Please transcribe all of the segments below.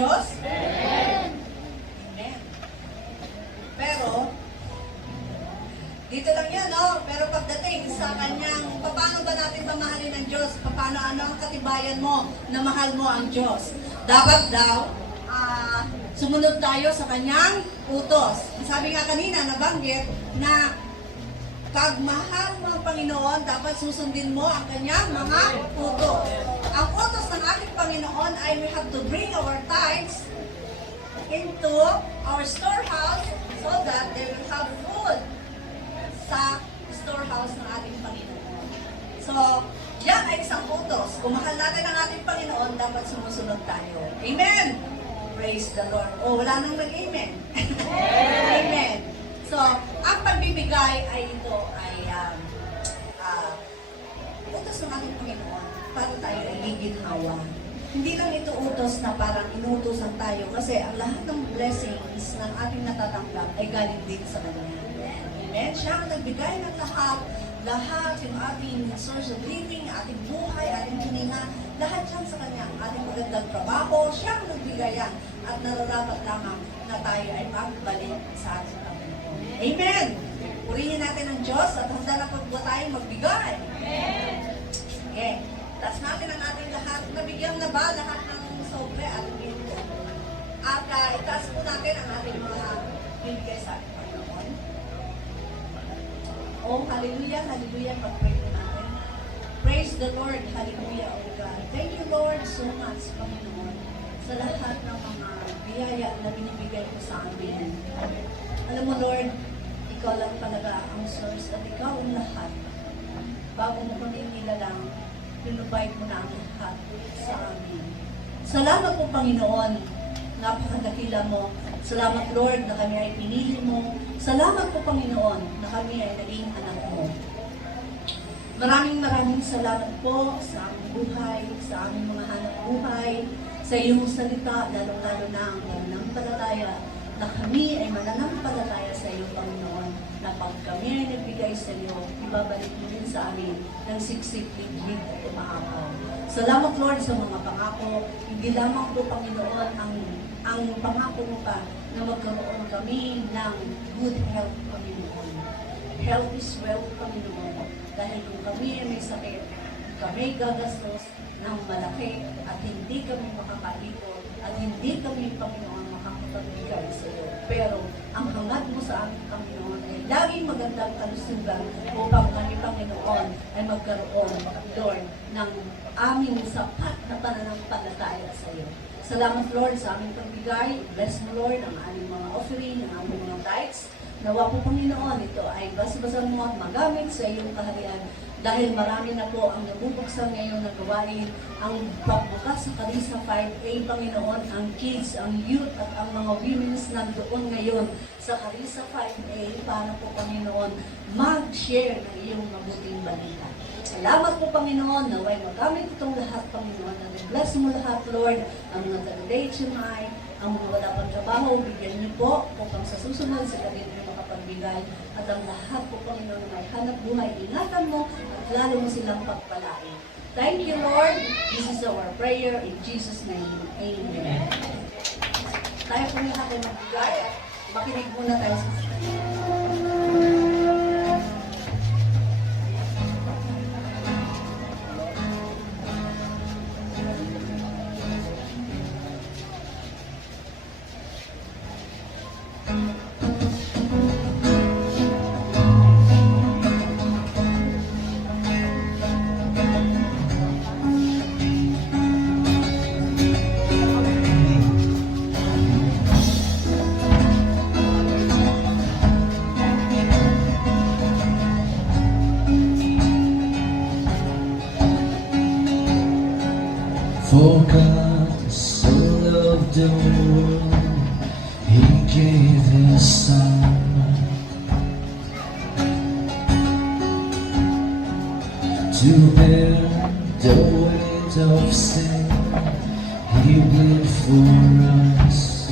Diyos? Amen. Amen. Pero, dito lang yan, no? Pero pagdating sa kanyang, paano ba natin mamahalin ng Diyos? Paano, ano ang katibayan mo na mahal mo ang Diyos? Dapat daw, sumunod tayo sa kanyang utos. Sabi nga kanina, nabanggit na pag mahal mo ang Panginoon, dapat susundin mo ang kanyang mga utos. Ang utos ng ating Panginoon ay we have to bring our tithes into our storehouse so that they will have food sa storehouse ng ating Panginoon. So, yan ay isang utos. Kung mahal natin ang ating Panginoon, dapat sumusunod tayo. Amen! Praise the Lord. Oh, wala nang nag-amen. Amen. So, ang pagbibigay ay ito ay utos ng ating Panginoon para tayo ay giginhawa. Hindi lang ito utos na parang inutusan tayo kasi ang lahat ng blessings ng ating natatanggap ay galing din sa Kanya. Amen? Siya ang nagbigay ng lahat yung ating source of living, ating buhay, ating hininga, lahat yan sa Kanya. Ating magandang trabaho, siya ang nagbigay yan at nararapat lamang na tayo ay magbalik sa ating Panginoon. Amen! Purihin natin ang Diyos at handa na pagbuwa tayong magbigay. Amen! Okay. Taas natin ang ating lahat. Nabigyan na ba lahat ng sobre at ito? At itaas po natin ang ating mga bibigay sa ating Panginoon. Oh, hallelujah, hallelujah. Pag-pray po natin. Praise the Lord, hallelujah, oh God. Thank you, Lord, so much, Panginoon, sa lahat ng mga biyaya na binibigay ko sa amin. Alam mo, Lord, ikaw lang talaga ang source at ikaw ang lahat. Bago mo kami nilalang, pinubide mo na ang lahat sa amin. Salamat po, Panginoon. Napakadakila mo. Salamat, Lord, na kami ay pinili mo. Salamat po, Panginoon, na kami ay naging anak mo. Maraming salamat po sa aming buhay, sa aming mga hanap buhay, sa iyong salita, lalo-lalo na ang mananampalataya, na kami ay mananampalataya sa iyo, Panginoon, na pag kami ay nagbigay sa iyo, ibabalik mo din sa amin ng siksik, liglig at umaapaw. Salamat, Lord, sa mga pangako. Hindi lamang po, Panginoon, ang pangako mo pa na magkaroon kami ng good health, Panginoon. Health is wealth, Panginoon. Dahil kung kami ay may sakit, kami gagastos ng malaki at hindi kami makakaipon at hindi kami, Panginoon, makakapagbigay sa iyo. Pero ang hangad mo sa aming Panginoon ay laging magandang kalusugan upang kami, Panginoon, ay magkaroon, Lord, ng aming sapat na pananampalataya sa iyo. Salamat, Lord, sa aming pagbigay. Bless mo, Lord, ang aming mga offering, ang aming mga tithes. Nawa po, Panginoon, ito ay basa-basan mo at magamit sa iyong kaharian dahil marami na po ang nabubuksan ngayon na gawain ang pagbukas sa Kalisa 5A, Panginoon, ang kids, ang youth at ang mga women's nandoon ngayon sa Kalisa 5A para po, Panginoon, mag-share ng iyong mabuting balita. Salamat po, Panginoon, na way magamit itong lahat, Panginoon, na bless mo lahat, Lord, ang mga taga-HMI, ang mga wala pang trabaho, bigyan niyo po upang sa susunod sa kanila makapagbigay at ang lahat po, Panginoon, na may hanap buhay, ingatan mo at lalo mo silang pagpalain. Thank you, Lord. This is our prayer in Jesus' name. Amen. Tayo po lahat ay magbigay at makinig muna tayo sa For God so loved the world, He gave His Son, to bear the weight of sin. He bled for us.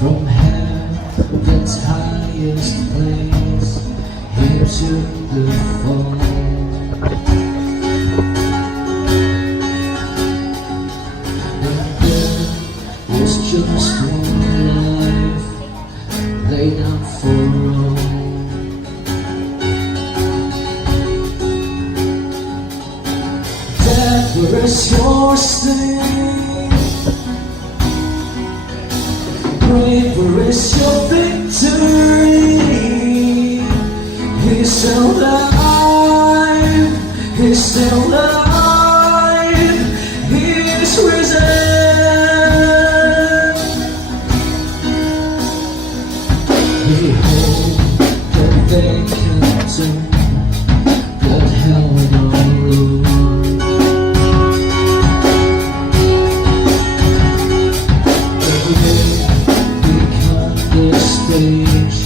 From heaven's highest place, He took the fall. is just one life laid out for all. Death, where is your sting? Grave, where is your victory? He's still alive, he's still alive, he's risen. Behold, the vacant tomb, blood held on low. Every day become the stage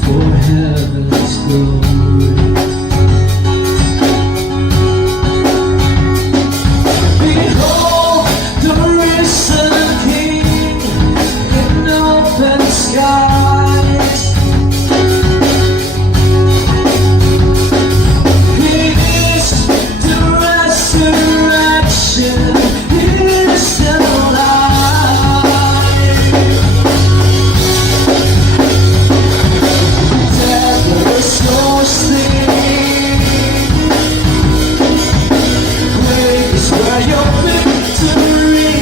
for heaven's glory. Behold, the risen King in open skies. He is the resurrection, he is still alive. Death, where is your sting? Grave is where your victory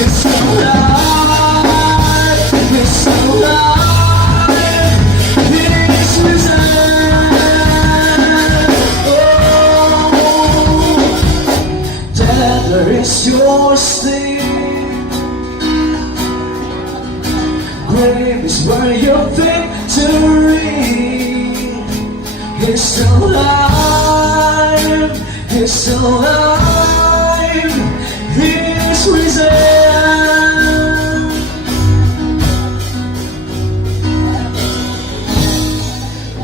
is alive, it's alive, it's risen. Oh, death, where is your sting? Grave is where your victory is still alive, it's still alive, it's risen.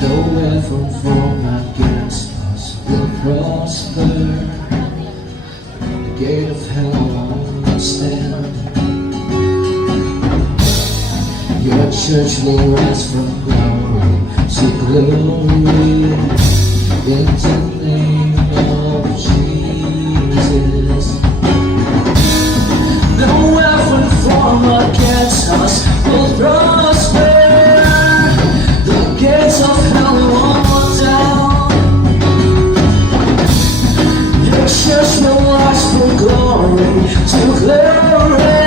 No weapon formed against us will prosper. The gate of hell won't stand. Your church will rise from glory to glory in the name of Jesus. No weapon formed against us will prosper. The gates of hell won't down. Your church will rise from glory to glory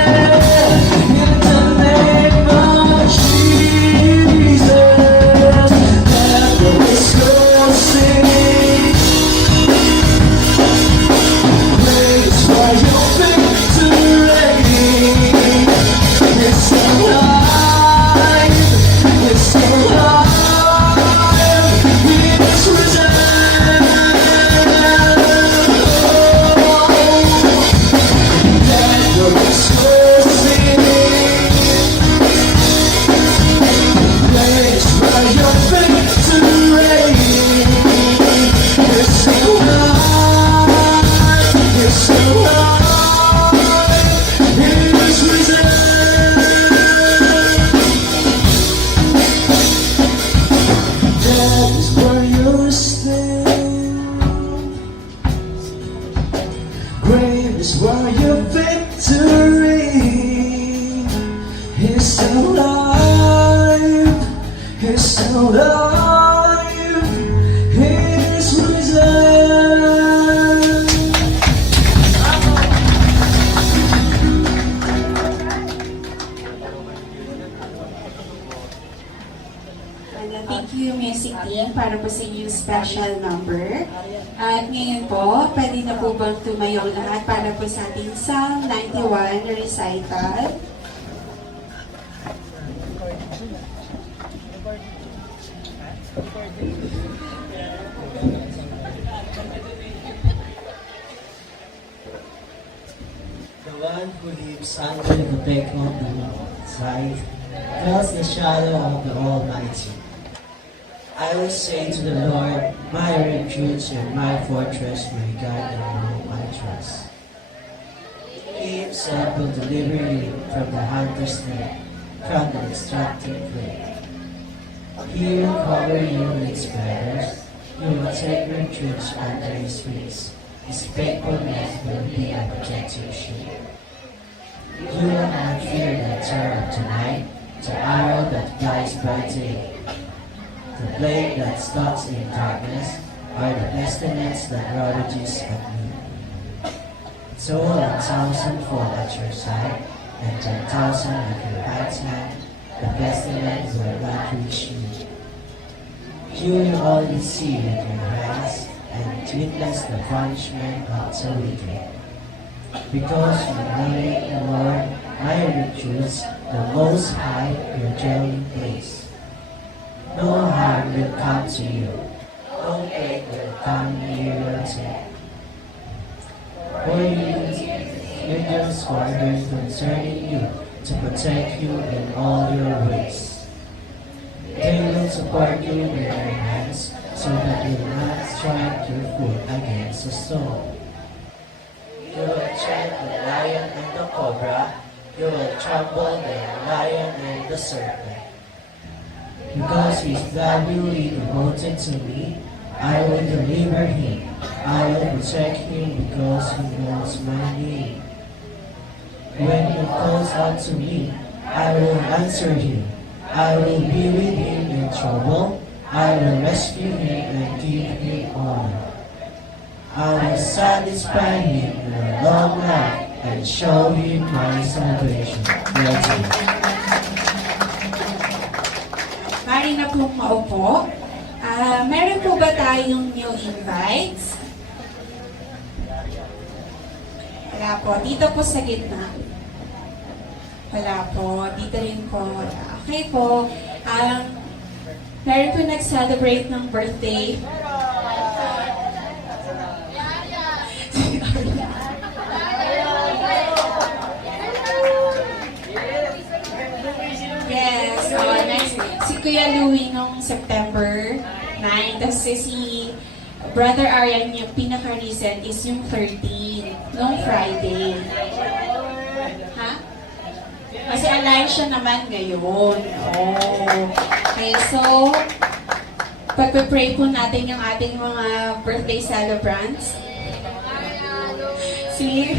in the name of Jesus. Never is your sin. Praise for your victory. It's alive, it's alive, it's risen. Never is your sin. Praise for your victory. It's alive, it's alive, it's risen. That is where you stand. Grave is where your victory is still alive, is still alive, is risen. Thank you, Music Team, para po sa inyong special number. At ngayon po, pwede na po bang tumayong lahat para po sa ating Psalm 91 recital. The one who lives under the beacon of the side dwells in the shadow of the Almighty. I will say to the Lord, my refuge and my fortress, my God and whom I trust. He himself will deliver you from the hunter's net, from the destructive prey. He will cover you with his feathers, you will take refuge under his wings. His faithfulness will be a protective shield. terror of tonight, the arrow that flies by day, the plague that stalks in darkness, or the pestilence that ravages at noon. So 1,000 fall at your side, and 10,000 at your right hand, the pestilence will not reach you. You will only see with your hands, and witness the punishment of the wicked. Because you made the Lord my refuge, the Most High, your dwelling place. No harm will come to you, no plague will come near your tent. For angels who are there concerning you, to protect you in all your ways. They will support you with their hands, so that you will not strike your foot against a stone. You will tread the lion and the cobra, you will trample the lion and the serpent. Because he is valuably devoted to me, I will deliver him. I will protect him because he knows my name. When he calls out to me, I will answer him. I will be with him in trouble. I will rescue him and give him honor. I will satisfy him with a long life and show him my salvation. Let's sing. Mari na pong maupo. Meron po ba tayong new invites? Wala po. Dito po sa gitna. Wala po. Dito rin po. Okay po. Meron po nag-celebrate ng birthday. Yes. Next. Si Kuya Louie nung September 9. Tapos si Brother Aryan yung pinaka-recent is yung 13. Nung Friday. Ha? Kasi Elisha naman ngayon. Oh. Okay, so pagpe-pray po natin yung ating mga birthday celebrants. Si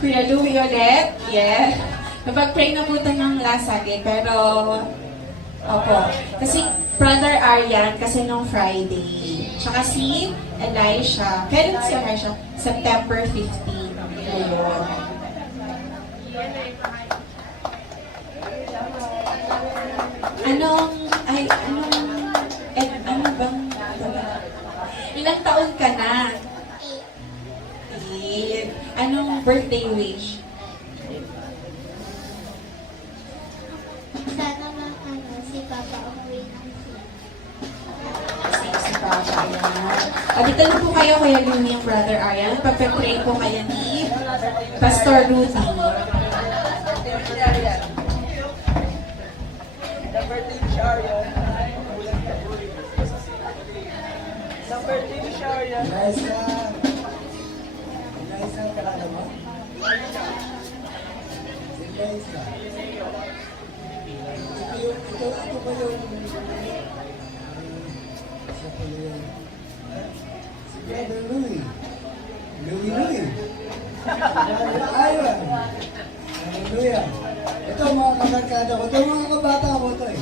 Kuya Louie ulit. Yeah. Napag-pray na po ito ng last Sunday, pero opo. Kasi Brother Aryan, kasi nung Friday. Tsaka si Elisha. Kailan si Elisha? September 15. Ayun. Ano bang, ilang taon ka na? 8. Anong birthday wish? Sana lang si Papa umuwi ng Si Papa, yan. Dito na po kayo, Kuya Louie, yung Brother Aryan. Pagpe-pray po kayo ni Pastor Rudy. Eliza, kalala mo? Eliza. Ito ba yung... Siya pa yung... Si Brother Louie. Louie. Brother Iron. Hallelujah. Ito mga kabarkada ko. Ito mga kabata ko to eh.